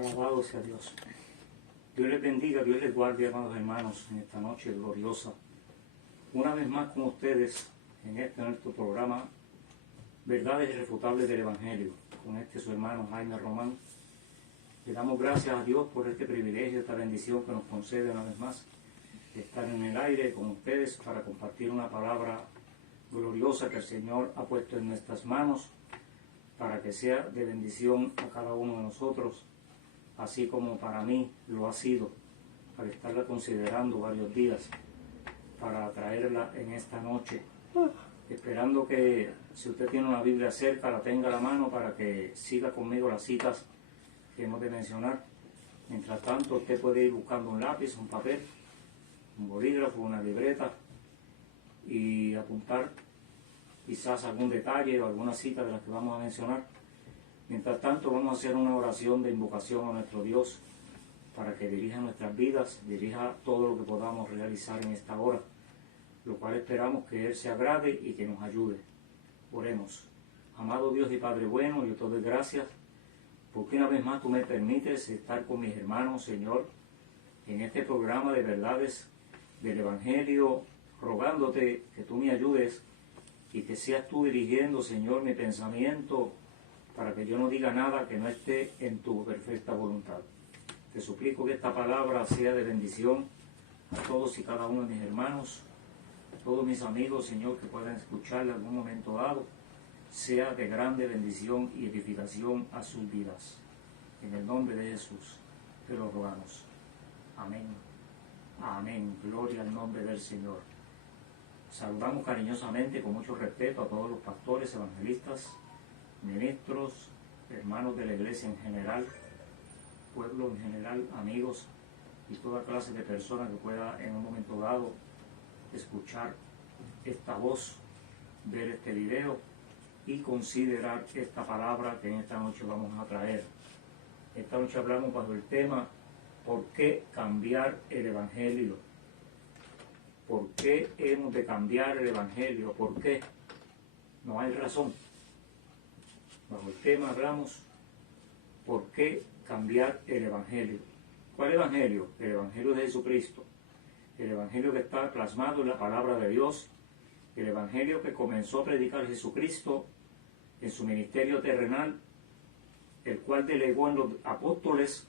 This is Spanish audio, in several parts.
Alabado sea Dios. Dios les bendiga, Dios les guarde, amados hermanos, en esta noche gloriosa. Una vez más con ustedes en este nuestro programa, Verdades Irrefutables del Evangelio, con su hermano Jaime Román. Le damos gracias a Dios por este privilegio, esta bendición que nos concede una vez más, de estar en el aire con ustedes para compartir una palabra gloriosa que el Señor ha puesto en nuestras manos, para que sea de bendición a cada uno de nosotros, así como para mí lo ha sido, al estarla considerando varios días, para traerla en esta noche, esperando que si usted tiene una Biblia cerca, la tenga a la mano para que siga conmigo las citas que hemos de mencionar. Mientras tanto, usted puede ir buscando un lápiz, un papel, un bolígrafo, una libreta y apuntar quizás algún detalle o alguna cita de las que vamos a mencionar. Mientras tanto, vamos a hacer una oración de invocación a nuestro Dios para que dirija nuestras vidas, dirija todo lo que podamos realizar en esta hora, lo cual esperamos que Él se agrade y que nos ayude. Oremos. Amado Dios y Padre bueno, yo te doy gracias porque una vez más tú me permites estar con mis hermanos, Señor, en este programa de verdades del Evangelio, rogándote que tú me ayudes y que seas tú dirigiendo, Señor, mi pensamiento, para que yo no diga nada que no esté en tu perfecta voluntad. Te suplico que esta palabra sea de bendición a todos y cada uno de mis hermanos, a todos mis amigos, Señor, que puedan escucharla en algún momento dado, sea de grande bendición y edificación a sus vidas. En el nombre de Jesús te lo rogamos. Amén. Amén. Gloria al nombre del Señor. Saludamos cariñosamente, con mucho respeto, a todos los pastores, evangelistas, ministros, hermanos de la iglesia en general, pueblo en general, amigos y toda clase de personas que pueda en un momento dado escuchar esta voz, ver este video y considerar esta palabra que en esta noche vamos a traer. Esta noche hablamos bajo el tema ¿por qué cambiar el Evangelio? ¿Por qué hemos de cambiar el Evangelio? ¿Por qué? No hay razón. Bajo el tema hablamos ¿por qué cambiar el Evangelio? ¿Cuál Evangelio? El Evangelio de Jesucristo. El Evangelio que está plasmado en la palabra de Dios. El Evangelio que comenzó a predicar Jesucristo en su ministerio terrenal, el cual delegó en los apóstoles.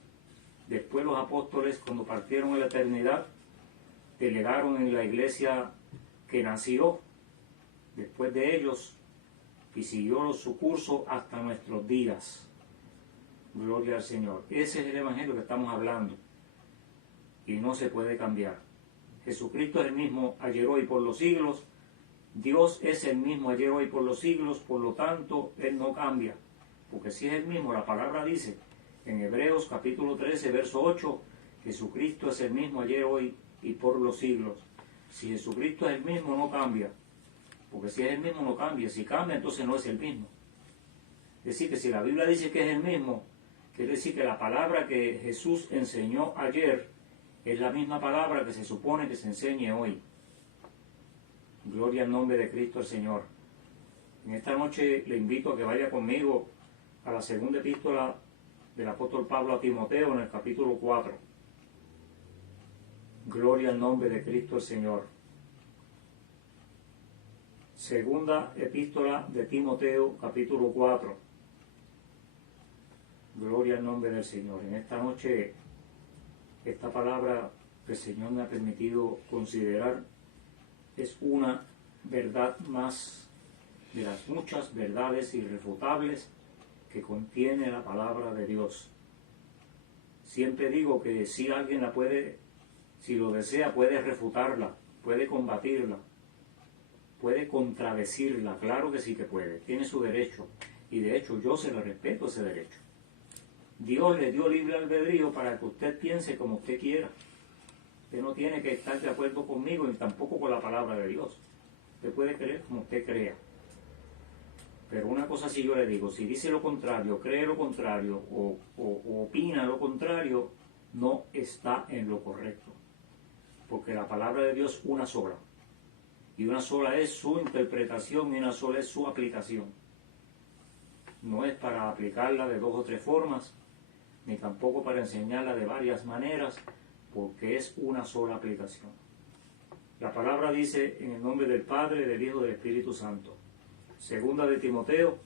Después los apóstoles, cuando partieron a la eternidad, delegaron en la iglesia que nació después de ellos y siguió su curso hasta nuestros días. Gloria al Señor. Ese es el Evangelio que estamos hablando y no se puede cambiar. Jesucristo es el mismo ayer, hoy, por los siglos. Dios es el mismo ayer, hoy, por los siglos. Por lo tanto, Él no cambia, porque si es el mismo, la palabra dice en Hebreos capítulo 13, verso 8, Jesucristo es el mismo ayer, hoy y por los siglos. Si Jesucristo es el mismo, no cambia, porque si es el mismo, no cambia. Si cambia, entonces no es el mismo. Es decir, que si la Biblia dice que es el mismo, quiere decir que la palabra que Jesús enseñó ayer es la misma palabra que se supone que se enseñe hoy. Gloria al nombre de Cristo el Señor. En esta noche le invito a que vaya conmigo a la segunda epístola del apóstol Pablo a Timoteo, en el capítulo 4. Gloria al nombre de Cristo el Señor. Segunda epístola de Timoteo, capítulo 4. Gloria al nombre del Señor. En esta noche, esta palabra que el Señor me ha permitido considerar es una verdad más de las muchas verdades irrefutables que contiene la palabra de Dios. Siempre digo que si alguien la puede, si lo desea, puede refutarla, puede combatirla, puede contradecirla. Claro que sí que puede, tiene su derecho, y de hecho yo se le respeto ese derecho. Dios le dio libre albedrío para que usted piense como usted quiera. Usted no tiene que estar de acuerdo conmigo ni tampoco con la palabra de Dios. Usted puede creer como usted crea. Pero una cosa sí yo le digo, si dice lo contrario, cree lo contrario o opina lo contrario, no está en lo correcto. Porque la palabra de Dios es una sola. Y una sola es su interpretación y una sola es su aplicación. No es para aplicarla de dos o tres formas, ni tampoco para enseñarla de varias maneras, porque es una sola aplicación. La palabra dice en el nombre del Padre, del Hijo y del Espíritu Santo. Segunda de Timoteo,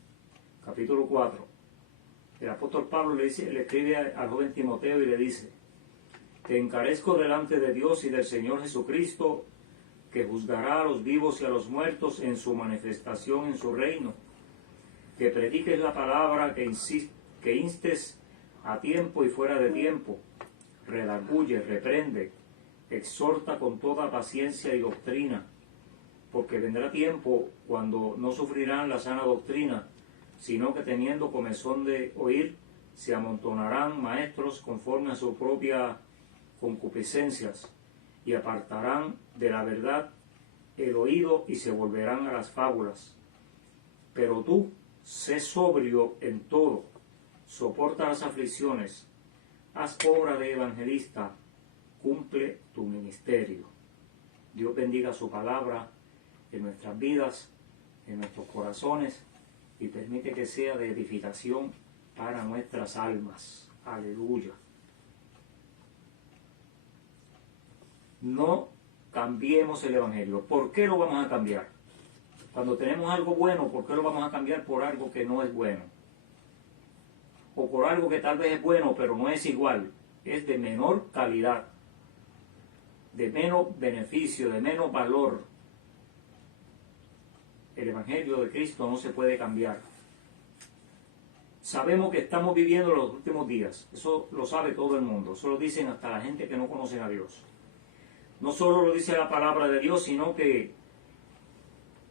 capítulo 4. El apóstol Pablo le escribe al joven Timoteo y le dice: te encarezco delante de Dios y del Señor Jesucristo, que juzgará a los vivos y a los muertos en su manifestación en su reino, que prediques la palabra, que instes a tiempo y fuera de tiempo, redarguye, reprende, exhorta con toda paciencia y doctrina, porque vendrá tiempo cuando no sufrirán la sana doctrina, sino que teniendo comezón de oír, se amontonarán maestros conforme a sus propias concupiscencias, y apartarán de la verdad el oído y se volverán a las fábulas. Pero tú, sé sobrio en todo, soporta las aflicciones, haz obra de evangelista, cumple tu ministerio. Dios bendiga su palabra en nuestras vidas, en nuestros corazones, y permite que sea de edificación para nuestras almas. Aleluya. No cambiemos el evangelio. ¿Por qué lo vamos a cambiar? Cuando tenemos algo bueno, ¿por qué lo vamos a cambiar por algo que no es bueno? O por algo que tal vez es bueno, pero no es igual. Es de menor calidad, de menos beneficio, de menos valor. El evangelio de Cristo no se puede cambiar. Sabemos que estamos viviendo los últimos días. Eso lo sabe todo el mundo. Eso lo dicen hasta la gente que no conoce a Dios. No solo lo dice la palabra de Dios, sino que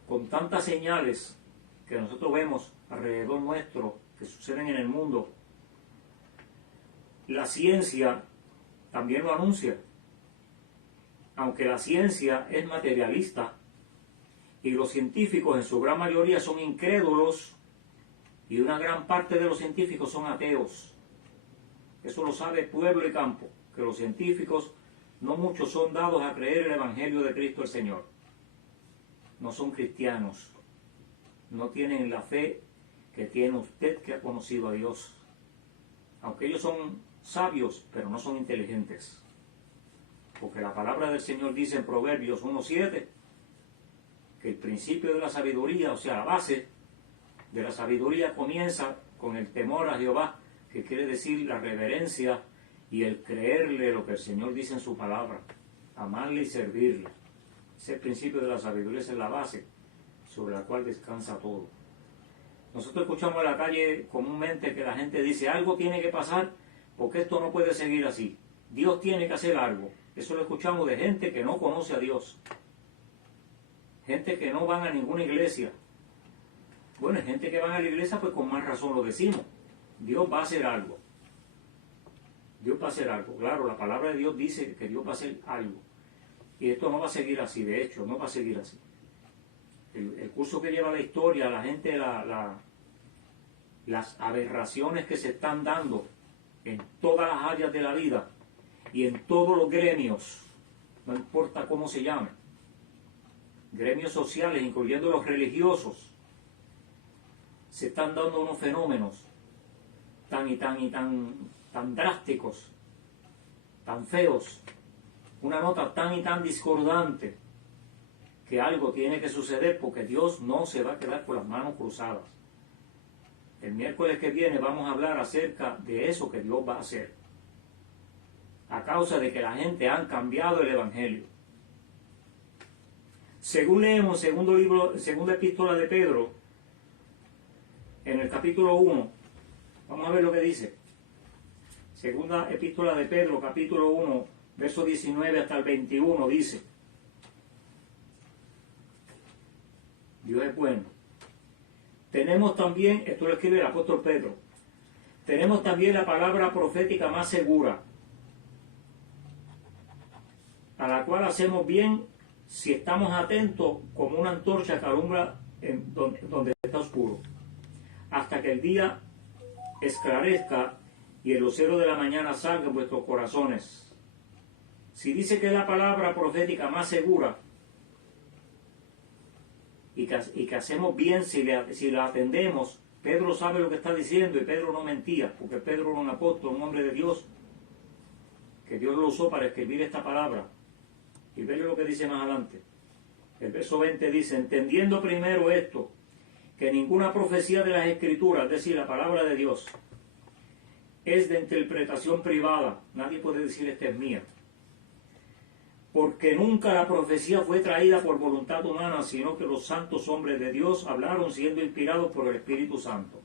con tantas señales que nosotros vemos alrededor nuestro, que suceden en el mundo, la ciencia también lo anuncia. Aunque la ciencia es materialista y los científicos en su gran mayoría son incrédulos, y una gran parte de los científicos son ateos. Eso lo sabe pueblo y campo, que los científicos no muchos son dados a creer el evangelio de Cristo el Señor. No son cristianos, no tienen la fe que tiene usted que ha conocido a Dios. Aunque ellos son sabios, pero no son inteligentes. Porque la palabra del Señor dice en Proverbios 1:7 que el principio de la sabiduría, o sea, la base de la sabiduría comienza con el temor a Jehová, que quiere decir la reverencia y el creerle lo que el Señor dice en su palabra, amarle y servirle. Ese principio de la sabiduría es la base sobre la cual descansa todo. Nosotros escuchamos en la calle comúnmente que la gente dice: algo tiene que pasar porque esto no puede seguir así. Dios tiene que hacer algo. Eso lo escuchamos de gente que no conoce a Dios. Gente que no van a ninguna iglesia. Bueno, hay gente que van a la iglesia, pues con más razón lo decimos. Dios va a hacer algo. Dios va a hacer algo. Claro, la palabra de Dios dice que Dios va a hacer algo. Y esto no va a seguir así, de hecho, no va a seguir así. El curso que lleva la historia, la gente, las aberraciones que se están dando en todas las áreas de la vida y en todos los gremios, no importa cómo se llamen, gremios sociales, incluyendo los religiosos, se están dando unos fenómenos tan drásticos, tan feos, una nota tan y tan discordante, que algo tiene que suceder, porque Dios no se va a quedar con las manos cruzadas. El miércoles que viene vamos a hablar acerca de eso que Dios va a hacer, a causa de que la gente han cambiado el evangelio. Según leemos segunda epístola de Pedro, en el capítulo 1, vamos a ver lo que dice. Segunda epístola de Pedro, capítulo 1, verso 19 hasta el 21, dice: Dios es bueno. Tenemos también, esto lo escribe el apóstol Pedro, tenemos también la palabra profética más segura, a la cual hacemos bien si estamos atentos como una antorcha que alumbra donde está oscuro, hasta que el día esclarezca y el lucero de la mañana salga en vuestros corazones. Si dice que es la palabra profética más segura, y que hacemos bien si la atendemos, Pedro sabe lo que está diciendo y Pedro no mentía, porque Pedro era un apóstol, un hombre de Dios, que Dios lo usó para escribir esta palabra. Y ve lo que dice más adelante. El verso 20 dice, entendiendo primero esto, que ninguna profecía de las Escrituras, es decir, la palabra de Dios, es de interpretación privada. Nadie puede decir esta es mía. Porque nunca la profecía fue traída por voluntad humana, sino que los santos hombres de Dios hablaron siendo inspirados por el Espíritu Santo.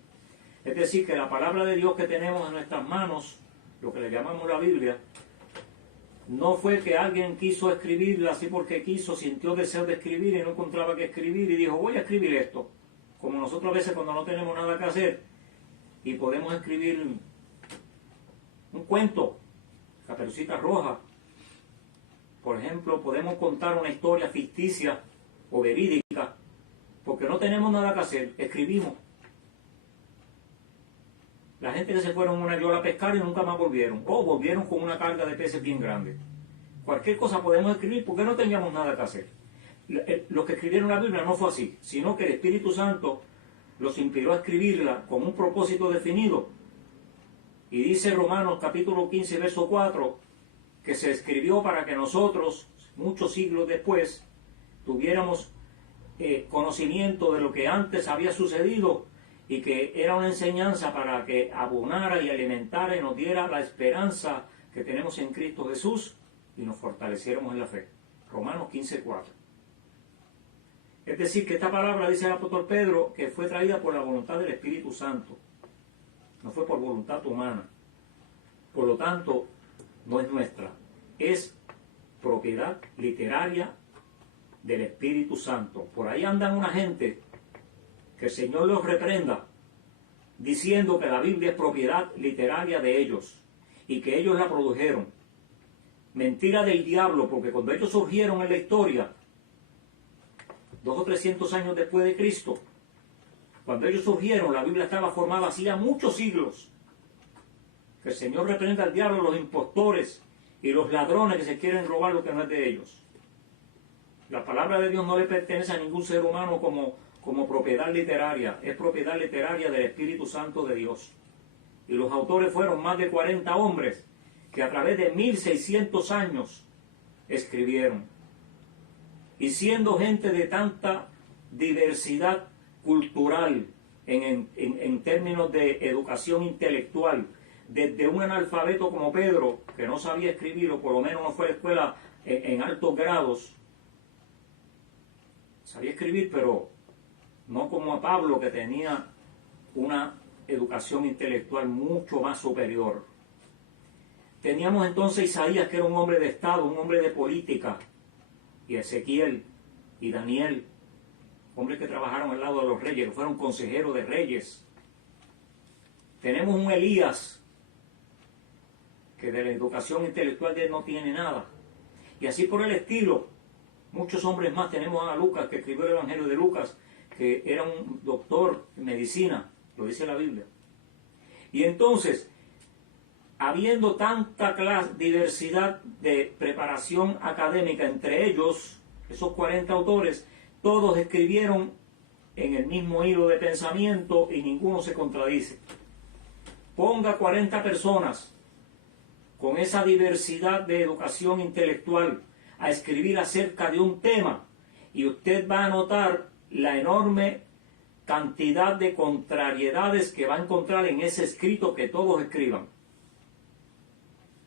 Es decir, que la palabra de Dios que tenemos en nuestras manos, lo que le llamamos la Biblia, no fue que alguien quiso escribirla así porque quiso, sintió deseo de escribir y no encontraba que escribir y dijo, voy a escribir esto. Como nosotros a veces cuando no tenemos nada que hacer y podemos escribir un cuento, Caperucita Roja. Por ejemplo, podemos contar una historia ficticia o verídica, porque no tenemos nada que hacer, escribimos. La gente que se fueron en una yola a pescar y nunca más volvieron, o volvieron con una carga de peces bien grande. Cualquier cosa podemos escribir porque no teníamos nada que hacer. Los que escribieron la Biblia no fue así, sino que el Espíritu Santo los inspiró a escribirla con un propósito definido. Y dice Romanos capítulo 15, verso 4, que se escribió para que nosotros, muchos siglos después, tuviéramos conocimiento de lo que antes había sucedido y que era una enseñanza para que abonara y alimentara y nos diera la esperanza que tenemos en Cristo Jesús y nos fortaleciéramos en la fe. Romanos 15, 4. Es decir, que esta palabra, dice el apóstol Pedro, que fue traída por la voluntad del Espíritu Santo. No fue por voluntad humana. Por lo tanto, no es nuestra. Es propiedad literaria del Espíritu Santo. Por ahí andan una gente, que el Señor los reprenda, diciendo que la Biblia es propiedad literaria de ellos y que ellos la produjeron. Mentira del diablo, porque cuando ellos surgieron en la historia, 200 o 300 años después de Cristo, cuando ellos surgieron, la Biblia estaba formada hacía muchos siglos. Que el Señor reprenda al diablo, los impostores y los ladrones que se quieren robar lo que no es de ellos. La palabra de Dios no le pertenece a ningún ser humano como propiedad literaria, es propiedad literaria del Espíritu Santo de Dios. Y los autores fueron más de 40 hombres que a través de 1600 años escribieron. Y siendo gente de tanta diversidad cultural en términos de educación intelectual, desde un analfabeto como Pedro, que no sabía escribir o por lo menos no fue a la escuela en altos grados, sabía escribir, pero no como a Pablo, que tenía una educación intelectual mucho más superior. Teníamos entonces a Isaías, que era un hombre de Estado, un hombre de política, y Ezequiel y Daniel, hombres que trabajaron al lado de los reyes, que fueron consejeros de reyes. Tenemos un Elías, que de la educación intelectual de él no tiene nada. Y así por el estilo, muchos hombres más. Tenemos a Lucas, que escribió el Evangelio de Lucas, que era un doctor en medicina, lo dice la Biblia. Y entonces, habiendo tanta diversidad de preparación académica entre ellos, esos 40 autores, todos escribieron en el mismo hilo de pensamiento y ninguno se contradice. Ponga 40 personas con esa diversidad de educación intelectual a escribir acerca de un tema y usted va a notar la enorme cantidad de contrariedades que va a encontrar en ese escrito que todos escriban.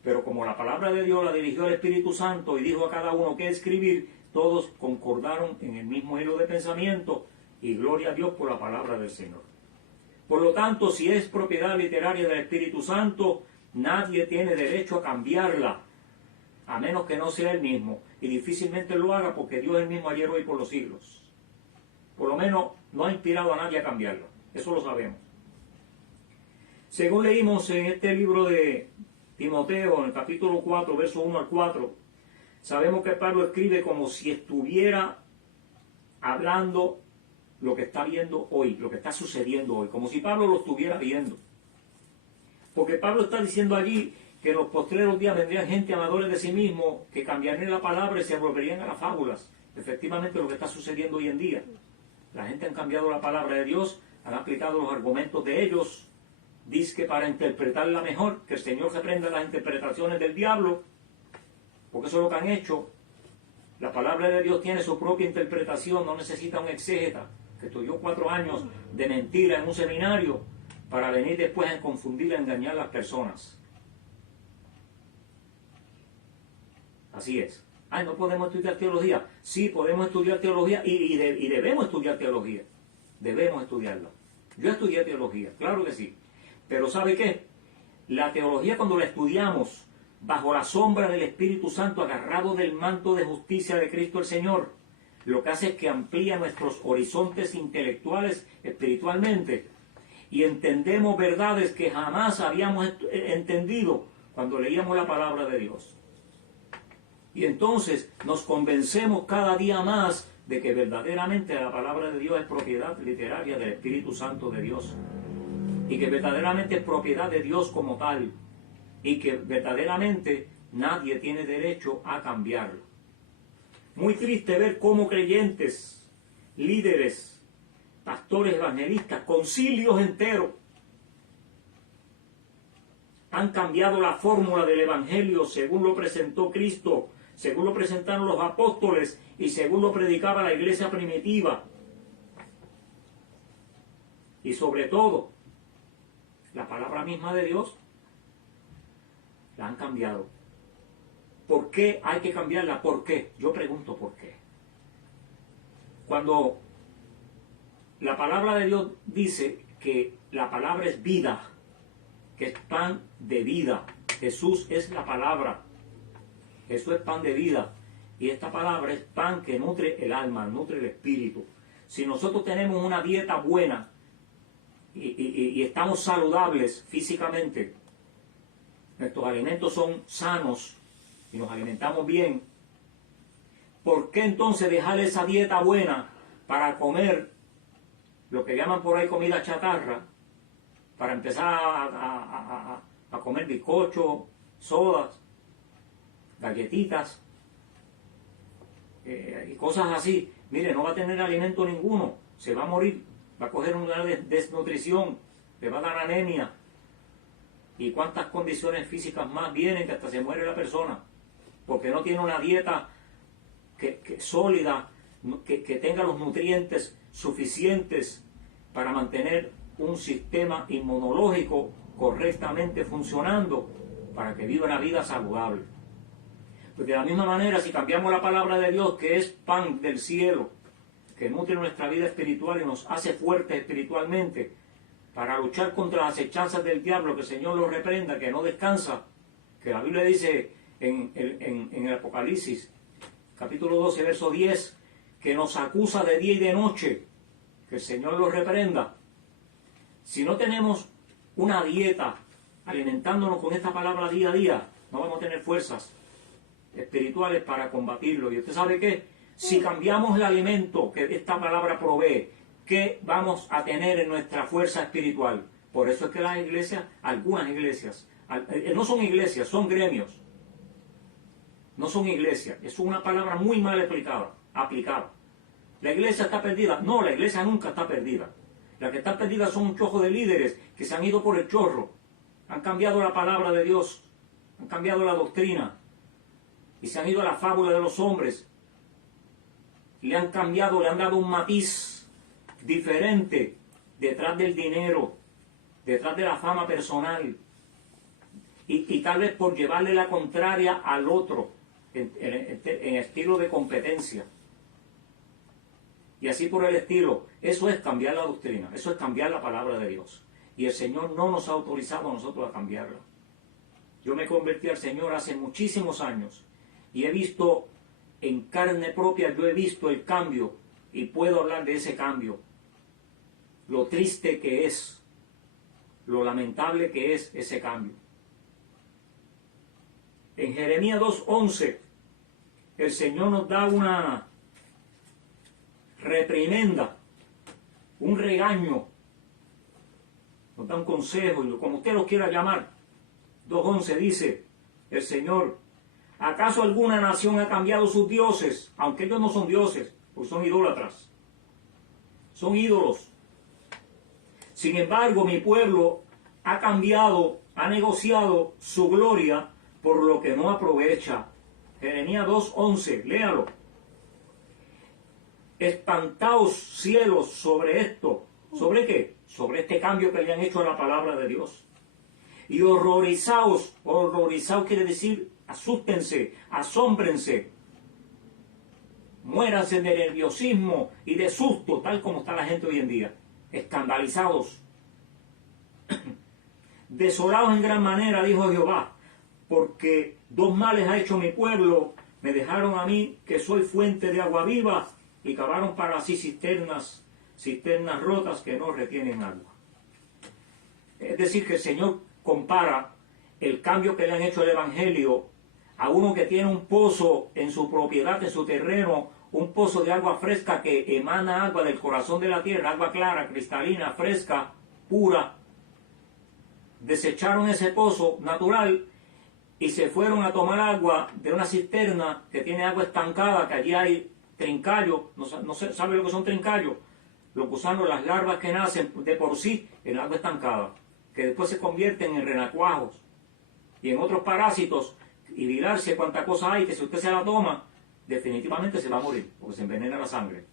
Pero como la palabra de Dios la dirigió el Espíritu Santo y dijo a cada uno qué escribir, todos concordaron en el mismo hilo de pensamiento y gloria a Dios por la palabra del Señor. Por lo tanto, si es propiedad literaria del Espíritu Santo, nadie tiene derecho a cambiarla, a menos que no sea él mismo, y difícilmente lo haga porque Dios es el mismo ayer, hoy y por los siglos. Por lo menos no ha inspirado a nadie a cambiarla, eso lo sabemos. Según leímos en este libro de Timoteo, en el capítulo 4, versos 1 al 4, sabemos que Pablo escribe como si estuviera hablando lo que está viendo hoy, lo que está sucediendo hoy, como si Pablo lo estuviera viendo. Porque Pablo está diciendo allí que en los postreros días vendrían gente amadores de sí mismo, que cambiarían la palabra y se volverían a las fábulas. Efectivamente, lo que está sucediendo hoy en día. La gente ha cambiado la palabra de Dios han aplicado los argumentos de ellos, dice que para interpretarla mejor, que el Señor reprenda las interpretaciones del diablo, porque eso es lo que han hecho. La palabra de Dios tiene su propia interpretación, no necesita un exégeta que estudió 4 años de mentira en un seminario para venir después a confundir y a engañar a las personas. Así es. Ay, ¿no podemos estudiar teología? Sí, podemos estudiar teología y debemos estudiar teología. Debemos estudiarla. Yo estudié teología, claro que sí. Pero ¿sabe qué? La teología, cuando la estudiamos bajo la sombra del Espíritu Santo, agarrado del manto de justicia de Cristo el Señor, lo que hace es que amplía nuestros horizontes intelectuales espiritualmente y entendemos verdades que jamás habíamos entendido cuando leíamos la palabra de Dios. Y entonces nos convencemos cada día más de que verdaderamente la palabra de Dios es propiedad literaria del Espíritu Santo de Dios, y que verdaderamente es propiedad de Dios como tal, y que verdaderamente nadie tiene derecho a cambiarlo. Muy triste ver cómo creyentes, líderes, pastores, evangelistas, concilios enteros, han cambiado la fórmula del Evangelio según lo presentó Cristo, según lo presentaron los apóstoles y según lo predicaba la iglesia primitiva. Y sobre todo, la palabra misma de Dios la han cambiado. ¿Por qué hay que cambiarla? ¿Por qué? Yo pregunto por qué. Cuando la palabra de Dios dice que la palabra es vida, que es pan de vida, Jesús es la palabra, Jesús es pan de vida, y esta palabra es pan que nutre el alma, nutre el espíritu. Si nosotros tenemos una dieta buena y estamos saludables físicamente, nuestros alimentos son sanos y nos alimentamos bien, ¿por qué entonces dejar esa dieta buena para comer lo que llaman por ahí comida chatarra, para empezar a comer bizcocho, sodas, galletitas y cosas así? Mire, no va a tener alimento ninguno, se va a morir, va a coger una desnutrición, le va a dar anemia, y cuántas condiciones físicas más vienen que hasta se muere la persona, porque no tiene una dieta que sólida, que tenga los nutrientes suficientes para mantener un sistema inmunológico correctamente funcionando, para que viva una vida saludable. Pues de la misma manera, si cambiamos la palabra de Dios, que es pan del cielo, que nutre nuestra vida espiritual y nos hace fuertes espiritualmente, para luchar contra las acechanzas del diablo, que el Señor lo reprenda, que no descansa, que la Biblia dice en el Apocalipsis, capítulo 12, verso 10, que nos acusa de día y de noche, que el Señor lo reprenda. Si no tenemos una dieta alimentándonos con esta palabra día a día, no vamos a tener fuerzas espirituales para combatirlo. Y usted sabe qué, si cambiamos el alimento que esta palabra provee, ¿qué vamos a tener en nuestra fuerza espiritual? Por eso es que las iglesias, algunas iglesias, no son iglesias, son gremios. No son iglesias, es una palabra muy mal aplicada. ¿La iglesia está perdida? No, la iglesia nunca está perdida. La que está perdida son un chojo de líderes que se han ido por el chorro, han cambiado la palabra de Dios, han cambiado la doctrina y se han ido a la fábula de los hombres. Le han cambiado, le han dado un matiz diferente detrás del dinero, detrás de la fama personal, y tal vez por llevarle la contraria al otro en estilo de competencia, y así por el estilo. Eso es cambiar la doctrina, eso es cambiar la palabra de Dios, y el Señor no nos ha autorizado a nosotros a cambiarla. Yo me convertí al Señor hace muchísimos años y he visto en carne propia, yo he visto el cambio y puedo hablar de ese cambio, lo triste que es, lo lamentable que es ese cambio. En Jeremías 2:11 el Señor nos da una reprimenda, un regaño, nos da un consejo, como usted lo quiera llamar. 2:11 dice el Señor: ¿acaso alguna nación ha cambiado sus dioses? Aunque ellos no son dioses, porque son idólatras, son ídolos. Sin embargo, mi pueblo ha cambiado, ha negociado su gloria por lo que no aprovecha. Jeremías 2:11, léalo. Espantaos cielos sobre esto. ¿Sobre qué? Sobre este cambio que le han hecho a la palabra de Dios. Y horrorizaos, horrorizaos quiere decir asústense, asómbrense, muéranse de nerviosismo y de susto, tal como está la gente hoy en día, escandalizados, desolados en gran manera, dijo Jehová, porque dos males ha hecho mi pueblo, me dejaron a mí, que soy fuente de agua viva, y cavaron para sí cisternas rotas que no retienen agua. Es decir, que el Señor compara el cambio que le han hecho al Evangelio a uno que tiene un pozo en su propiedad, en su terreno, un pozo de agua fresca que emana agua del corazón de la tierra, agua clara, cristalina, fresca, pura. Desecharon ese pozo natural y se fueron a tomar agua de una cisterna que tiene agua estancada, que allí hay trincallos, no sabe lo que son trincallos, los gusanos, las larvas que nacen de por sí en agua estancada, que después se convierten en renacuajos y en otros parásitos y virarse cuánta cosa hay, que si usted se la toma, definitivamente se va a morir, porque se envenena la sangre.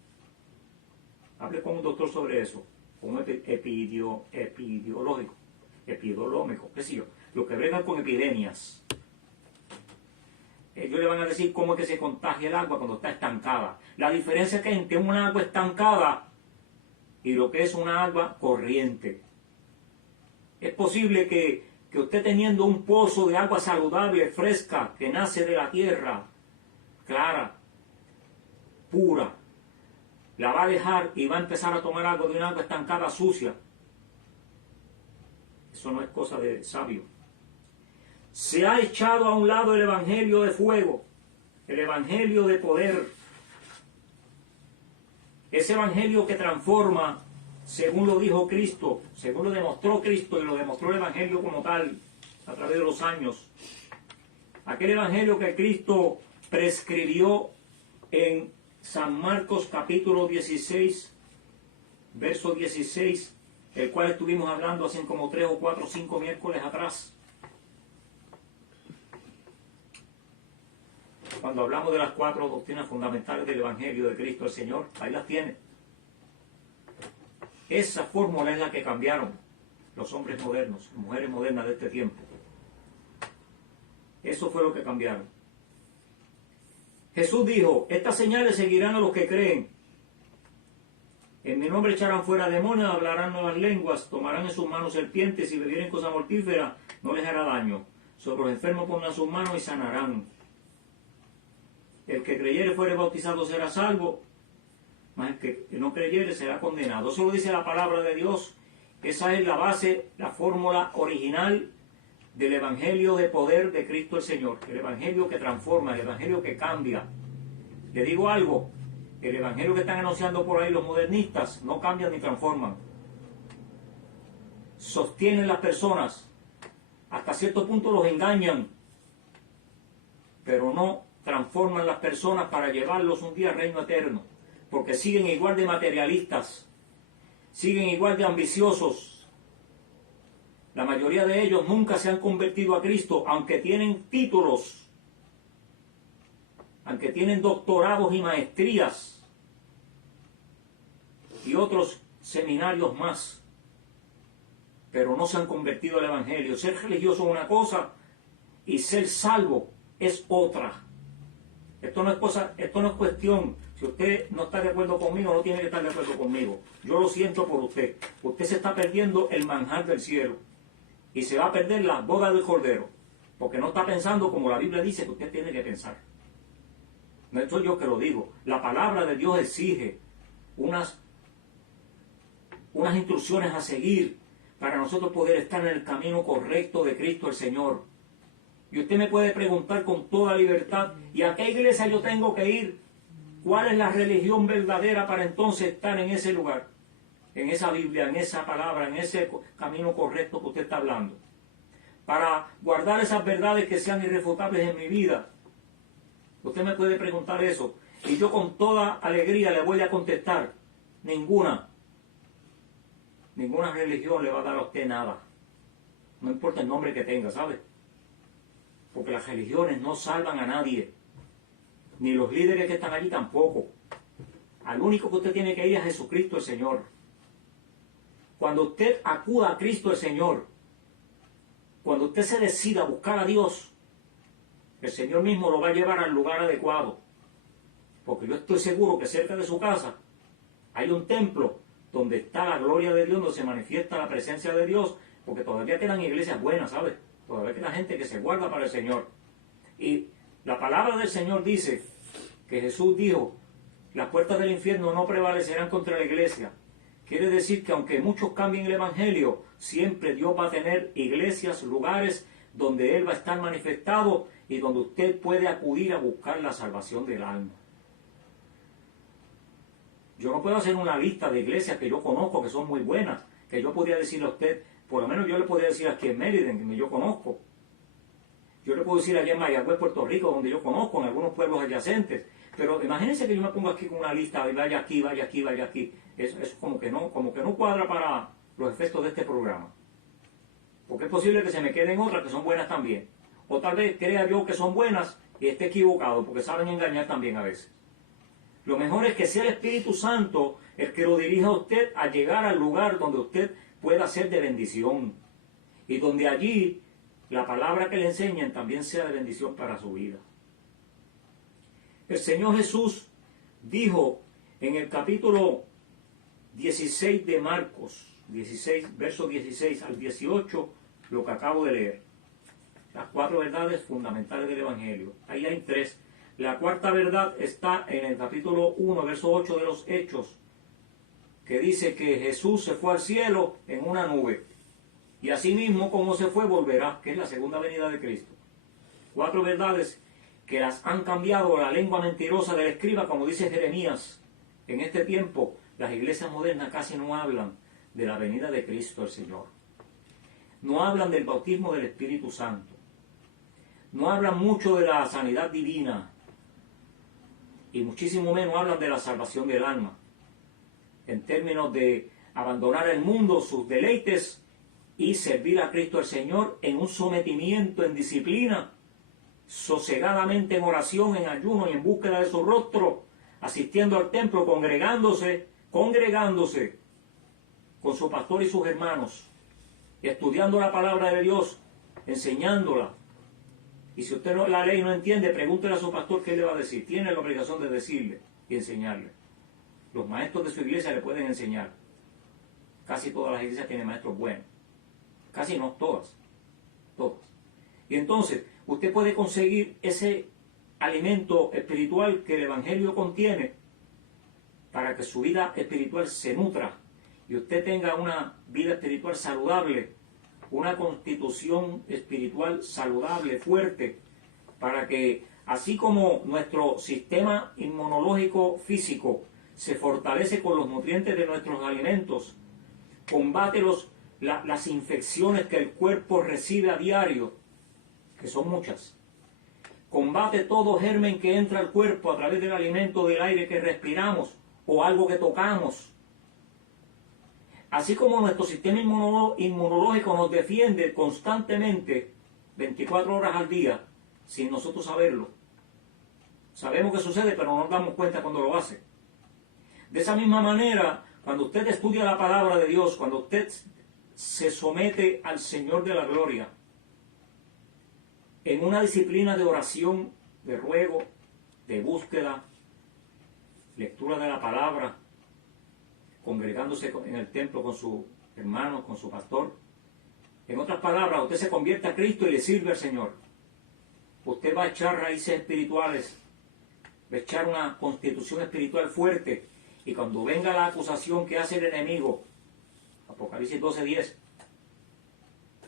Hable con un doctor sobre eso, con un epidemiológico, qué sé yo, los que bregan con epidemias. Ellos le van a decir cómo es que se contagia el agua cuando está estancada. La diferencia es que entre una agua estancada y lo que es una agua corriente. Es posible que usted teniendo un pozo de agua saludable, fresca, que nace de la tierra, clara, pura, la va a dejar y va a empezar a tomar agua de una agua estancada, sucia. Eso no es cosa de sabio. Se ha echado a un lado el evangelio de fuego, el evangelio de poder, ese evangelio que transforma, según lo dijo Cristo, según lo demostró Cristo y lo demostró el evangelio como tal a través de los años. Aquel evangelio que Cristo prescribió en San Marcos capítulo 16, verso 16, el cual estuvimos hablando hace como 3 o 4 o 5 miércoles atrás. Cuando hablamos de las 4 doctrinas fundamentales del Evangelio de Cristo el Señor, ahí las tiene. Esa fórmula es la que cambiaron los hombres modernos, mujeres modernas de este tiempo. Eso fue lo que cambiaron. Jesús dijo, estas señales seguirán a los que creen. En mi nombre echarán fuera demonios, hablarán nuevas lenguas, tomarán en sus manos serpientes y bebieren cosa mortífera, no les hará daño. Sobre los enfermos pondrán sus manos y sanarán. El que creyere fuere bautizado será salvo, mas el que no creyere será condenado. Eso lo dice la palabra de Dios. Esa es la base, la fórmula original del evangelio de poder de Cristo el Señor. El evangelio que transforma, el evangelio que cambia. Le digo algo, el evangelio que están anunciando por ahí los modernistas no cambian ni transforman. Sostienen las personas, hasta cierto punto los engañan, pero no transforman las personas para llevarlos un día al reino eterno, porque siguen igual de materialistas, siguen igual de ambiciosos. La mayoría de ellos nunca se han convertido a Cristo, aunque tienen títulos, aunque tienen doctorados y maestrías y otros seminarios más, pero no se han convertido al Evangelio. Ser religioso es una cosa y ser salvo es otra. Esto no es cuestión, si usted no está de acuerdo conmigo, no tiene que estar de acuerdo conmigo. Yo lo siento por usted. Usted se está perdiendo el manjar del cielo y se va a perder la boda del Cordero, porque no está pensando como la Biblia dice que usted tiene que pensar. No soy yo que lo digo. La palabra de Dios exige unas instrucciones a seguir para nosotros poder estar en el camino correcto de Cristo el Señor. Y usted me puede preguntar con toda libertad, ¿y a qué iglesia yo tengo que ir? ¿Cuál es la religión verdadera para entonces estar en ese lugar? En esa Biblia, en esa palabra, en ese camino correcto que usted está hablando. Para guardar esas verdades que sean irrefutables en mi vida. Usted me puede preguntar eso. Y yo con toda alegría le voy a contestar, ninguna. ninguna religión le va a dar a usted nada. No importa el nombre que tenga, ¿sabe? Porque las religiones no salvan a nadie. Ni los líderes que están allí tampoco. Al único que usted tiene que ir es a Jesucristo el Señor. Cuando usted acuda a Cristo el Señor, cuando usted se decida a buscar a Dios, el Señor mismo lo va a llevar al lugar adecuado. Porque yo estoy seguro que cerca de su casa hay un templo donde está la gloria de Dios, donde se manifiesta la presencia de Dios, porque todavía quedan iglesias buenas, ¿sabes? Todavía queda gente que se guarda para el Señor. Y la palabra del Señor dice que Jesús dijo, las puertas del infierno no prevalecerán contra la iglesia. Quiere decir que aunque muchos cambien el evangelio, siempre Dios va a tener iglesias, lugares donde Él va a estar manifestado y donde usted puede acudir a buscar la salvación del alma. Yo no puedo hacer una lista de iglesias que yo conozco que son muy buenas, que yo podría decirle a usted, por lo menos yo le podría decir aquí en Mérida, que yo conozco. Yo le puedo decir allá en Mayagüez, Puerto Rico, donde yo conozco, en algunos pueblos adyacentes. Pero imagínense que yo me pongo aquí con una lista de vaya aquí, vaya aquí, vaya aquí. Eso como que no cuadra para los efectos de este programa. Porque es posible que se me queden otras que son buenas también. O tal vez crea yo que son buenas y esté equivocado, porque saben engañar también a veces. Lo mejor es que sea el Espíritu Santo el que lo dirija a usted a llegar al lugar donde usted pueda ser de bendición. Y donde allí la palabra que le enseñen también sea de bendición para su vida. El Señor Jesús dijo en el capítulo 16 de Marcos, 16, versos 16 al 18, lo que acabo de leer. Las 4 verdades fundamentales del Evangelio. Ahí hay 3. La cuarta verdad está en el capítulo 1, verso 8 de los Hechos, que dice que Jesús se fue al cielo en una nube. Y asimismo, como se fue, volverá, que es la segunda venida de Cristo. 4 verdades que las han cambiado la lengua mentirosa del escriba, como dice Jeremías. En este tiempo, las iglesias modernas casi no hablan de la venida de Cristo el Señor. No hablan del bautismo del Espíritu Santo. No hablan mucho de la sanidad divina. Y muchísimo menos hablan de la salvación del alma. En términos de abandonar el mundo, sus deleites, y servir a Cristo el Señor en un sometimiento, en disciplina, sosegadamente en oración, en ayuno y en búsqueda de su rostro, asistiendo al templo, congregándose con su pastor y sus hermanos, estudiando la palabra de Dios, enseñándola. Y si usted la ley no entiende, pregúntele a su pastor qué le va a decir. Tiene la obligación de decirle y enseñarle. Los maestros de su iglesia le pueden enseñar. Casi todas las iglesias tienen maestros buenos. Casi no, todas. Todas. Y entonces, usted puede conseguir ese alimento espiritual que el Evangelio contiene para que su vida espiritual se nutra y usted tenga una vida espiritual saludable, una constitución espiritual saludable, fuerte, para que así como nuestro sistema inmunológico físico se fortalece con los nutrientes de nuestros alimentos, combate las infecciones que el cuerpo recibe a diario, que son muchas, combate todo germen que entra al cuerpo a través del alimento, del aire que respiramos o algo que tocamos. Así como nuestro sistema inmunológico nos defiende constantemente, 24 horas al día, sin nosotros saberlo. Sabemos que sucede, pero no nos damos cuenta cuando lo hace. De esa misma manera, cuando usted estudia la palabra de Dios, cuando usted se somete al Señor de la gloria, en una disciplina de oración, de ruego, de búsqueda, lectura de la palabra, congregándose en el templo con sus hermanos, con su pastor. En otras palabras, usted se convierte a Cristo y le sirve al Señor. Usted va a echar raíces espirituales, va a echar una constitución espiritual fuerte, y cuando venga la acusación que hace el enemigo, Apocalipsis 12:10,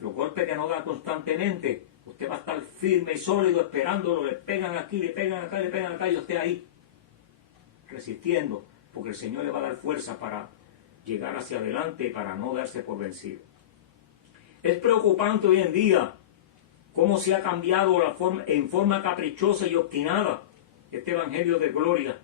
los golpes que no da constantemente, usted va a estar firme y sólido esperándolo, le pegan aquí, le pegan acá, le pegan acá, y usted ahí, resistiendo, porque el Señor le va a dar fuerza para llegar hacia adelante y para no darse por vencido. Es preocupante hoy en día cómo se ha cambiado en forma caprichosa y obstinada este evangelio de gloria,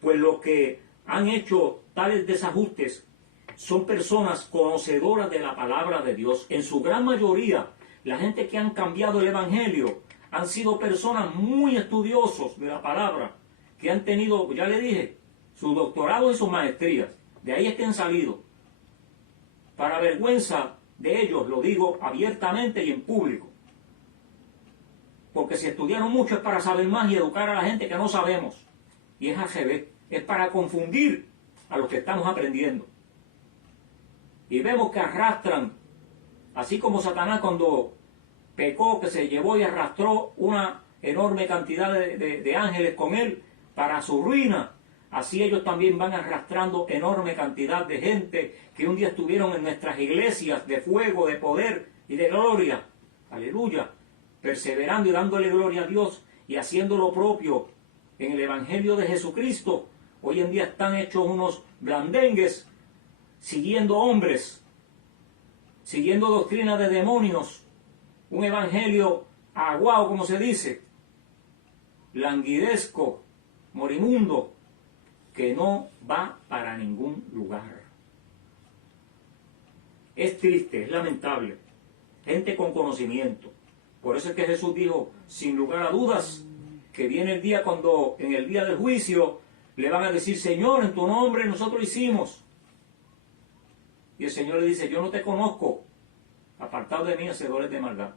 pues los que han hecho tales desajustes son personas conocedoras de la palabra de Dios. En su gran mayoría, la gente que han cambiado el Evangelio han sido personas muy estudiosos de la palabra, que han tenido, ya le dije, su doctorado y sus maestrías. De ahí es que han salido. Para vergüenza de ellos, lo digo abiertamente y en público. Porque si estudiaron mucho es para saber más y educar a la gente que no sabemos. Y es al revés, es para confundir a los que estamos aprendiendo. Y vemos que arrastran, así como Satanás cuando pecó, que se llevó y arrastró una enorme cantidad de ángeles con él para su ruina. Así ellos también van arrastrando enorme cantidad de gente que un día estuvieron en nuestras iglesias de fuego, de poder y de gloria. Aleluya. Perseverando y dándole gloria a Dios y haciendo lo propio en el Evangelio de Jesucristo. Hoy en día están hechos unos blandengues, siguiendo hombres, siguiendo doctrina de demonios, un evangelio aguado, como se dice, languidesco, morimundo, que no va para ningún lugar. Es triste, es lamentable. Gente con conocimiento. Por eso es que Jesús dijo, sin lugar a dudas, que viene el día cuando en el día del juicio le van a decir, Señor, en tu nombre nosotros hicimos. Y el Señor le dice, yo no te conozco, apartado de mí, hacedores de maldad.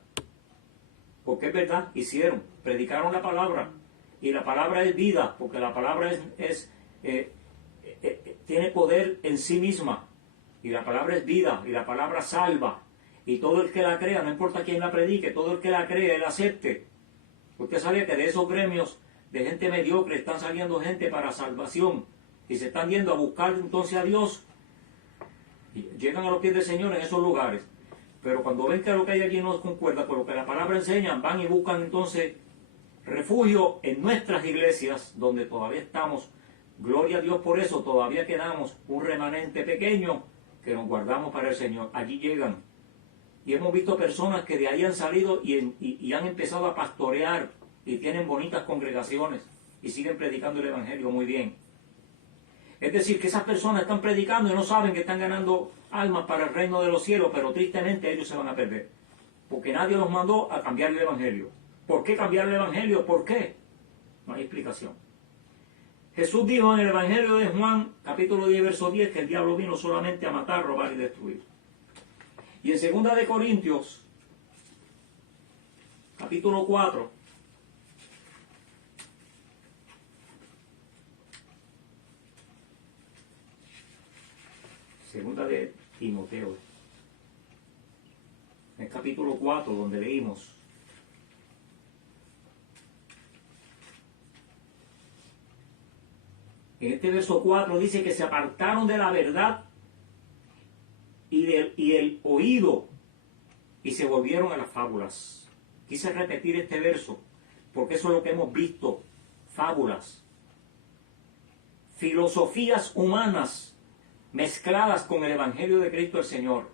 Porque es verdad, hicieron, predicaron la palabra. Y la palabra es vida, porque la palabra tiene poder en sí misma. Y la palabra es vida, y la palabra salva. Y todo el que la crea, no importa quién la predique, todo el que la crea, él acepte. Usted sabe que de esos gremios de gente mediocre están saliendo gente para salvación. Y se están yendo a buscar entonces a Dios. Y llegan a los pies del Señor en esos lugares. Pero cuando ven que lo que hay allí no concuerda con lo que la palabra enseña, van y buscan entonces refugio en nuestras iglesias, donde todavía estamos. Gloria a Dios por eso, todavía quedamos un remanente pequeño que nos guardamos para el Señor. Allí llegan. Y hemos visto personas que de ahí han salido y han empezado a pastorear y tienen bonitas congregaciones y siguen predicando el Evangelio muy bien. Es decir, que esas personas están predicando y no saben que están ganando almas para el reino de los cielos, pero tristemente ellos se van a perder. Porque nadie los mandó a cambiar el Evangelio. ¿Por qué cambiar el Evangelio? ¿Por qué? No hay explicación. Jesús dijo en el Evangelio de Juan, capítulo 10, verso 10, que el diablo vino solamente a matar, robar y destruir. Y en 2 de Corintios, capítulo 4, segunda de Timoteo, en el capítulo 4, donde leímos, en este verso 4 dice que se apartaron de la verdad y el oído y se volvieron a las fábulas. Quise repetir este verso porque eso es lo que hemos visto: fábulas, filosofías humanas mezcladas con el Evangelio de Cristo el Señor,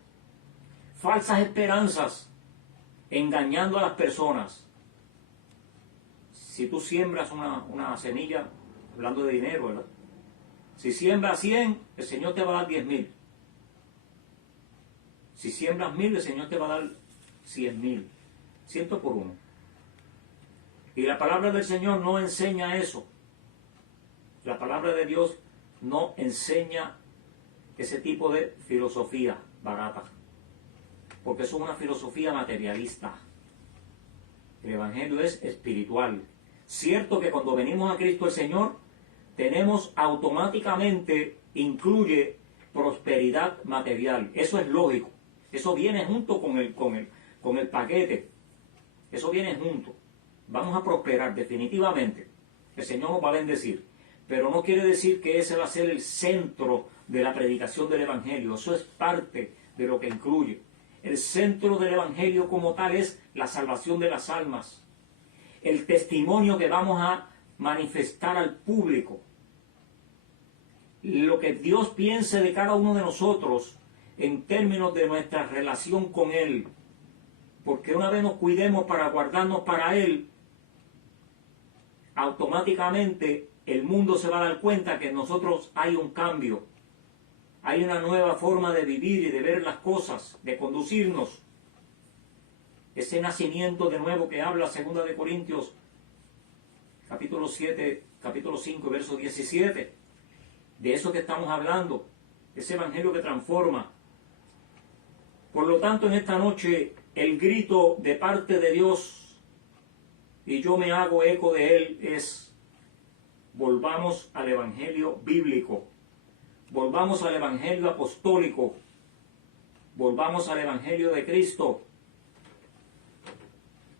falsas esperanzas engañando a las personas. Si tú siembras una semilla, hablando de dinero, ¿verdad? Si siembras 100, el Señor te va a dar 10,000. Si siembras 1,000, el Señor te va a dar 100,000. 100 por 1. Y la palabra del Señor no enseña eso. La palabra de Dios no enseña ese tipo de filosofía barata. Porque eso es una filosofía materialista. El Evangelio es espiritual. Cierto que cuando venimos a Cristo el Señor, tenemos automáticamente, incluye prosperidad material. Eso es lógico. Eso viene junto con el paquete. Eso viene junto. Vamos a prosperar definitivamente. El Señor nos va a bendecir. Pero no quiere decir que ese va a ser el centro de la predicación del Evangelio. Eso es parte de lo que incluye. El centro del Evangelio como tal es la salvación de las almas. El testimonio que vamos a manifestar al público. Lo que Dios piense de cada uno de nosotros en términos de nuestra relación con Él. Porque una vez nos cuidemos para guardarnos para Él, automáticamente el mundo se va a dar cuenta que en nosotros hay un cambio. Hay una nueva forma de vivir y de ver las cosas, de conducirnos. Ese nacimiento de nuevo que habla 2 de Corintios, capítulo 7, capítulo 5, verso 17. De eso que estamos hablando. Ese evangelio que transforma. Por lo tanto, en esta noche, el grito de parte de Dios, y yo me hago eco de él, es: volvamos al evangelio bíblico, volvamos al evangelio apostólico, volvamos al evangelio de Cristo,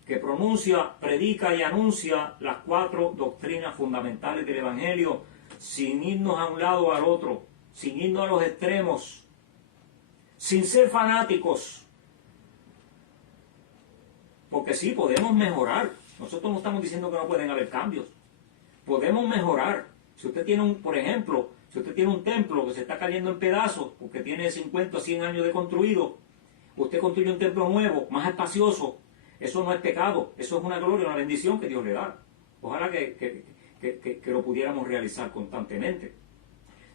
que pronuncia, predica y anuncia las 4 doctrinas fundamentales del evangelio, sin irnos a un lado o al otro, sin irnos a los extremos, sin ser fanáticos. Porque sí, podemos mejorar. Nosotros no estamos diciendo que no pueden haber cambios. Podemos mejorar. Si usted tiene por ejemplo, si usted tiene un templo que se está cayendo en pedazos, porque tiene 50 o 100 años de construido, usted construye un templo nuevo, más espacioso, eso no es pecado, eso es una gloria, una bendición que Dios le da. Ojalá que lo pudiéramos realizar constantemente.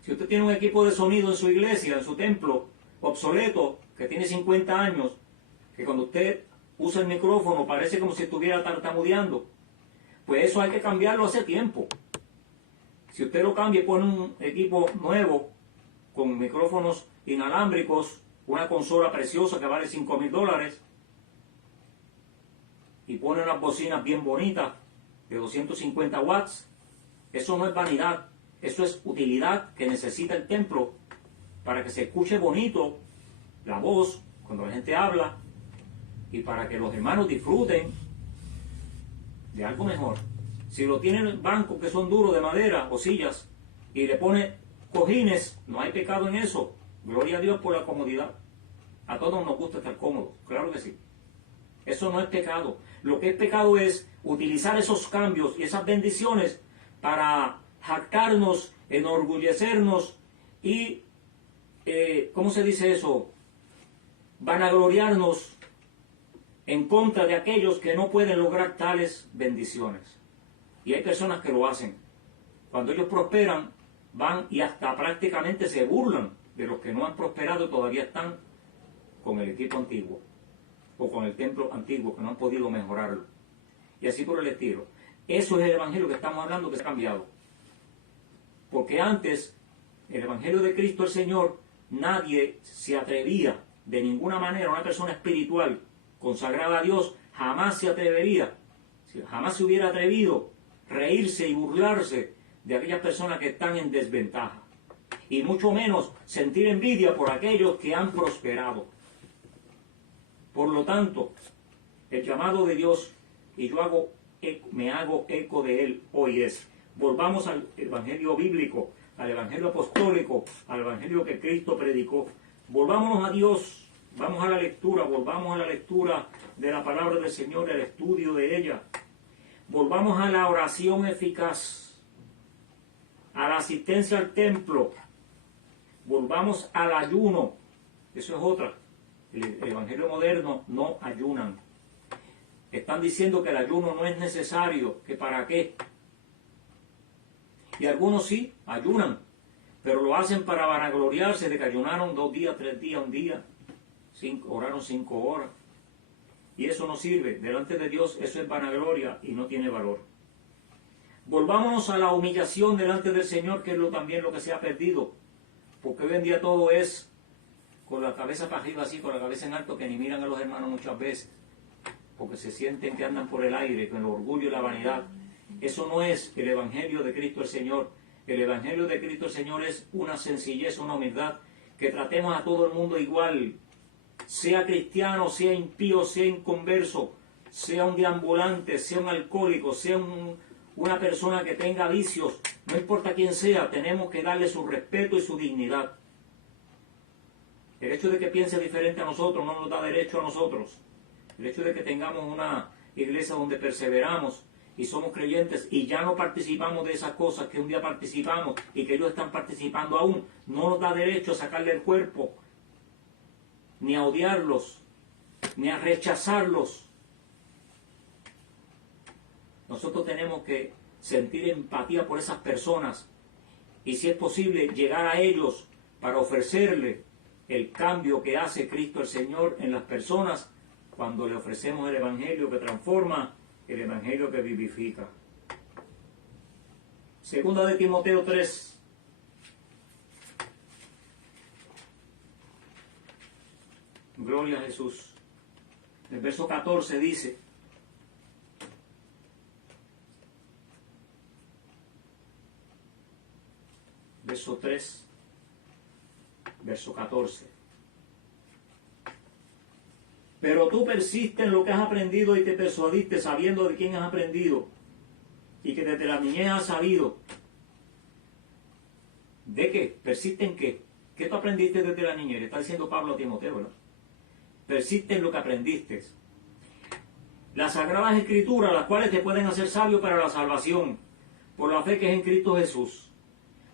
Si usted tiene un equipo de sonido en su iglesia, en su templo, obsoleto, que tiene 50 años, que cuando usted usa el micrófono parece como si estuviera tartamudeando, pues eso hay que cambiarlo hace tiempo. Si usted lo cambia y pone un equipo nuevo, con micrófonos inalámbricos, una consola preciosa que vale $5,000, y pone unas bocinas bien bonitas, de 250 watts, eso no es vanidad, eso es utilidad que necesita el templo para que se escuche bonito la voz cuando la gente habla y para que los hermanos disfruten de algo mejor. Si lo tienen bancos que son duros de madera o sillas y le pone cojines, no hay pecado en eso. Gloria a Dios por la comodidad. A todos nos gusta estar cómodos, claro que sí. Eso no es pecado. Lo que es pecado es utilizar esos cambios y esas bendiciones para jactarnos, enorgullecernos y, ¿cómo se dice eso? Vanagloriarnos en contra de aquellos que no pueden lograr tales bendiciones. Y hay personas que lo hacen. Cuando ellos prosperan, van y hasta prácticamente se burlan de los que no han prosperado y todavía están con el equipo antiguo o con el templo antiguo, que no han podido mejorarlo. Y así por el estilo. Eso es el evangelio que estamos hablando, que se ha cambiado. Porque antes, el evangelio de Cristo el Señor, nadie se atrevía de ninguna manera, una persona espiritual consagrada a Dios, jamás se atrevería, jamás se hubiera atrevido reírse y burlarse de aquellas personas que están en desventaja. Y mucho menos sentir envidia por aquellos que han prosperado. Por lo tanto, el llamado de Dios, y yo me hago eco de él hoy, es: volvamos al evangelio bíblico, al evangelio apostólico, al evangelio que Cristo predicó. Volvámonos a Dios, vamos a la lectura, volvamos a la lectura de la palabra del Señor, el estudio de ella. Volvamos a la oración eficaz, a la asistencia al templo. Volvamos al ayuno. Eso es otra. El evangelio moderno no ayunan. Están diciendo que el ayuno no es necesario, que para qué. Y algunos sí ayunan, pero lo hacen para vanagloriarse de que ayunaron 2 días, 3 días, un día, oraron 5 horas. Y eso no sirve. Delante de Dios eso es vanagloria y no tiene valor. Volvámonos a la humillación delante del Señor, que es también lo que se ha perdido. Porque hoy en día todo es con la cabeza para arriba, así, con la cabeza en alto, que ni miran a los hermanos muchas veces. Porque se sienten que andan por el aire, con el orgullo y la vanidad. Eso no es el evangelio de Cristo el Señor. El evangelio de Cristo el Señor es una sencillez, una humildad, que tratemos a todo el mundo igual. Sea cristiano, sea impío, sea inconverso, sea un deambulante, sea un alcohólico, sea una persona que tenga vicios, no importa quién sea, tenemos que darle su respeto y su dignidad. El hecho de que piense diferente a nosotros no nos da derecho a nosotros. El hecho de que tengamos una iglesia donde perseveramos y somos creyentes y ya no participamos de esas cosas que un día participamos y que ellos están participando aún, no nos da derecho a sacarle el cuerpo, ni a odiarlos, ni a rechazarlos. Nosotros tenemos que sentir empatía por esas personas y, si es posible, llegar a ellos para ofrecerle el cambio que hace Cristo el Señor en las personas cuando le ofrecemos el Evangelio que transforma, el Evangelio que vivifica. Segunda de Timoteo 3. Gloria a Jesús. El verso 14 dice: verso 3, verso 14. Pero tú persiste en lo que has aprendido y te persuadiste sabiendo de quién has aprendido y que desde la niñez has sabido. ¿De qué? ¿Persiste en qué? ¿Qué tú aprendiste desde la niñez? Le está diciendo Pablo a Timoteo, ¿verdad? Persiste en lo que aprendiste. Las Sagradas Escrituras, las cuales te pueden hacer sabio para la salvación, por la fe que es en Cristo Jesús.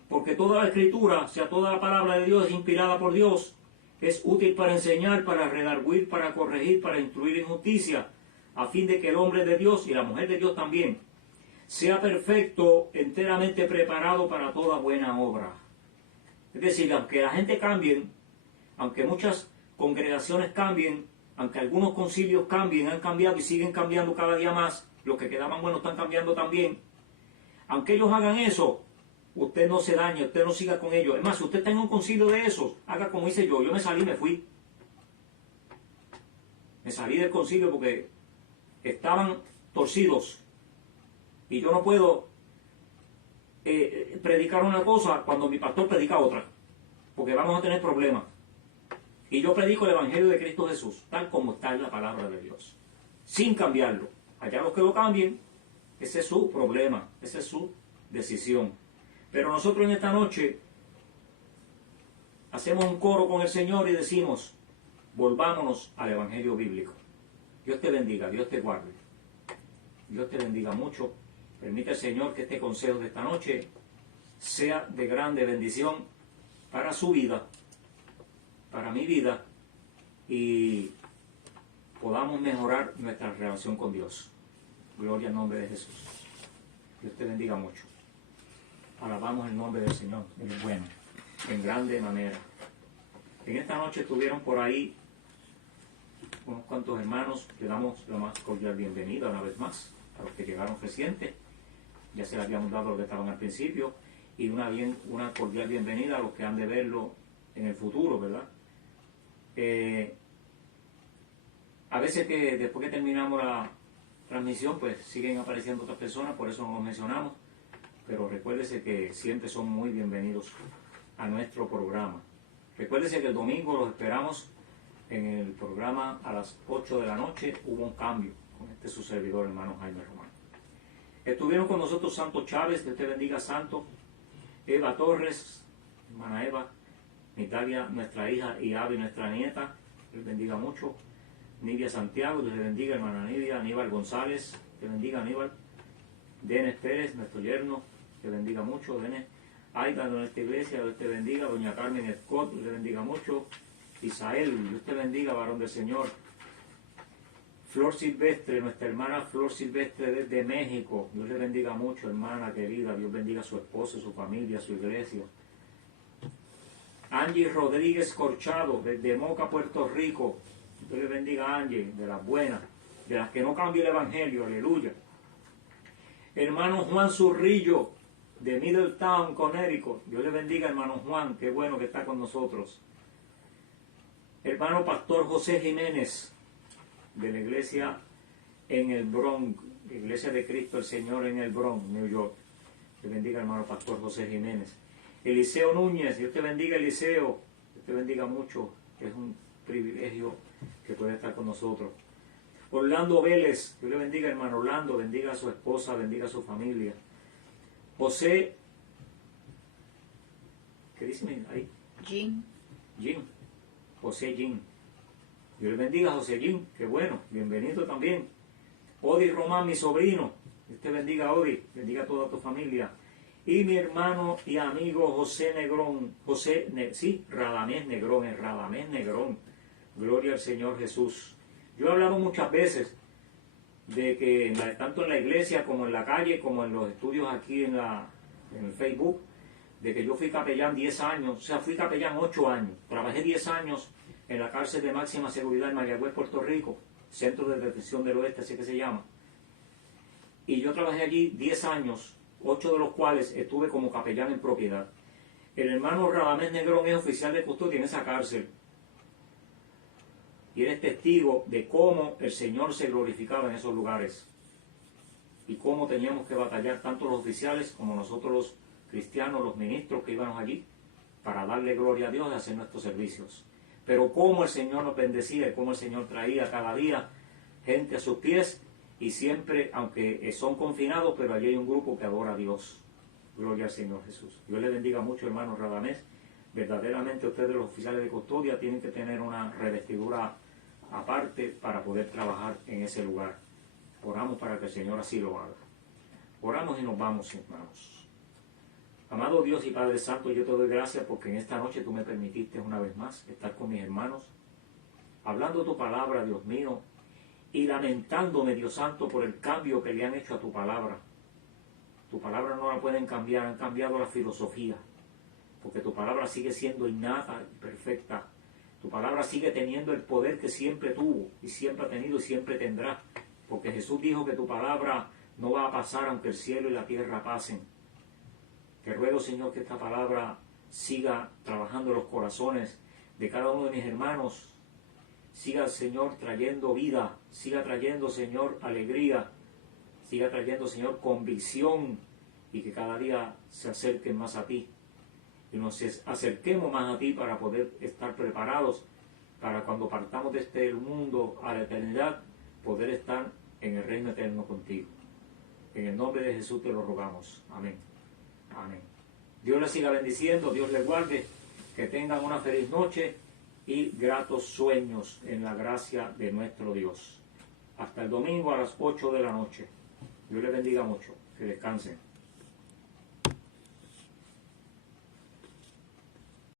Porque toda la Escritura, o sea, toda la palabra de Dios es inspirada por Dios, es útil para enseñar, para redarguir, para corregir, para instruir en justicia, a fin de que el hombre de Dios y la mujer de Dios también sea perfecto, enteramente preparado para toda buena obra. Es decir, aunque la gente cambie, aunque muchas congregaciones cambien, aunque algunos concilios cambien, han cambiado y siguen cambiando cada día más, los que quedaban buenos están cambiando también, aunque ellos hagan eso, usted no se dañe, usted no siga con ellos. Es más, si usted está en un concilio de esos, haga como hice yo. Yo me salí, me fui. Me salí del concilio porque estaban torcidos. Y yo no puedo predicar una cosa cuando mi pastor predica otra. Porque vamos a tener problemas. Y yo predico el Evangelio de Cristo Jesús, tal como está en la palabra de Dios. Sin cambiarlo. Allá los que lo cambien, ese es su problema, esa es su decisión. Pero nosotros en esta noche hacemos un coro con el Señor y decimos: volvámonos al Evangelio bíblico. Dios te bendiga, Dios te guarde. Dios te bendiga mucho. Permite al Señor que este consejo de esta noche sea de grande bendición para su vida, para mi vida, y podamos mejorar nuestra relación con Dios. Gloria al nombre de Jesús. Dios te bendiga mucho. Alabamos el nombre del Señor, Él es bueno, en grande manera. En esta noche estuvieron por ahí unos cuantos hermanos. Le damos la más cordial bienvenida una vez más a los que llegaron recientes. Ya se les habíamos dado a los que estaban al principio, y una cordial bienvenida a los que han de verlo en el futuro, ¿verdad? A veces que después que terminamos la transmisión, pues siguen apareciendo otras personas, por eso no los mencionamos. Pero recuérdese que siempre son muy bienvenidos a nuestro programa. Recuérdese que el domingo los esperamos en el programa a las 8 de la noche. Hubo un cambio con su servidor, hermano Jaime Román. Estuvieron con nosotros Santo Chávez, Dios te bendiga, Santo. Eva Torres, hermana Eva. Natalia, nuestra hija, y Avi, nuestra nieta. Dios bendiga mucho. Nidia Santiago, Dios te bendiga, hermana Nidia. Aníbal González, te bendiga, Aníbal. Denis Pérez, nuestro yerno, te bendiga mucho. Denis Aida, de nuestra iglesia, Dios te bendiga. Doña Carmen Scott, Dios te bendiga mucho. Isael, Dios te bendiga, varón del Señor. Flor Silvestre, nuestra hermana Flor Silvestre desde México, Dios le bendiga mucho, hermana querida. Dios bendiga a su esposo, su familia, su iglesia. Angie Rodríguez Corchado, desde Moca, Puerto Rico. Dios le bendiga a Angie, de las buenas, de las que no cambia el evangelio, aleluya. Hermano Juan Zurrillo, de Middletown, Connecticut. Dios le bendiga, hermano Juan, qué bueno que está con nosotros. Hermano Pastor José Jiménez, de la iglesia en el Bronx, Iglesia de Cristo el Señor en el Bronx, New York. Dios bendiga, hermano Pastor José Jiménez. Eliseo Núñez, Dios te bendiga, Eliseo. Dios te bendiga mucho, es un privilegio que puede estar con nosotros. Orlando Vélez, Dios le bendiga, hermano Orlando, bendiga a su esposa, bendiga a su familia. José, ¿qué dice ahí? Jim. José Jim. Dios le bendiga a José Jim, qué bueno, bienvenido también. Odi Román, mi sobrino, Dios te bendiga, Odi, bendiga a toda tu familia. Y mi hermano y amigo José Negrón, Radamés Negrón, gloria al Señor Jesús. Yo he hablado muchas veces de que tanto en la iglesia como en la calle, como en los estudios aquí en el Facebook, de que yo fui capellán 10 años, o sea, fui capellán 8 años. Trabajé 10 años en la cárcel de máxima seguridad en Mayagüez, Puerto Rico, Centro de Detención del Oeste, así que se llama. Y yo trabajé allí 10 años, 8 de los cuales estuve como capellán en propiedad. El hermano Radamés Negrón es oficial de custodia en esa cárcel. Y eres testigo de cómo el Señor se glorificaba en esos lugares. Y cómo teníamos que batallar tanto los oficiales como nosotros los cristianos, los ministros que íbamos allí, para darle gloria a Dios y hacer nuestros servicios. Pero cómo el Señor nos bendecía y cómo el Señor traía cada día gente a sus pies, y siempre, aunque son confinados, pero allí hay un grupo que adora a Dios. Gloria al Señor Jesús. Dios le bendiga mucho, hermano Radamés. Verdaderamente ustedes, los oficiales de custodia, tienen que tener una revestidura aparte para poder trabajar en ese lugar. Oramos para que el Señor así lo haga. Oramos y nos vamos, hermanos. Amado Dios y Padre Santo, yo te doy gracias porque en esta noche tú me permitiste una vez más estar con mis hermanos, hablando tu palabra, Dios mío, y lamentándome, Dios Santo, por el cambio que le han hecho a tu palabra. Tu palabra no la pueden cambiar, han cambiado la filosofía, porque tu palabra sigue siendo innata y perfecta. Tu palabra sigue teniendo el poder que siempre tuvo, y siempre ha tenido y siempre tendrá, porque Jesús dijo que tu palabra no va a pasar aunque el cielo y la tierra pasen. Te ruego, Señor, que esta palabra siga trabajando en los corazones de cada uno de mis hermanos, siga, Señor, trayendo vida, siga trayendo, Señor, alegría, siga trayendo, Señor, convicción, y que cada día se acerquen más a ti. Y nos acerquemos más a ti para poder estar preparados para cuando partamos de este mundo a la eternidad, poder estar en el reino eterno contigo. En el nombre de Jesús te lo rogamos. Amén. Amén. Dios les siga bendiciendo, Dios les guarde, que tengan una feliz noche y gratos sueños en la gracia de nuestro Dios. Hasta el domingo a las 8 de la noche. Dios les bendiga mucho. Que descansen.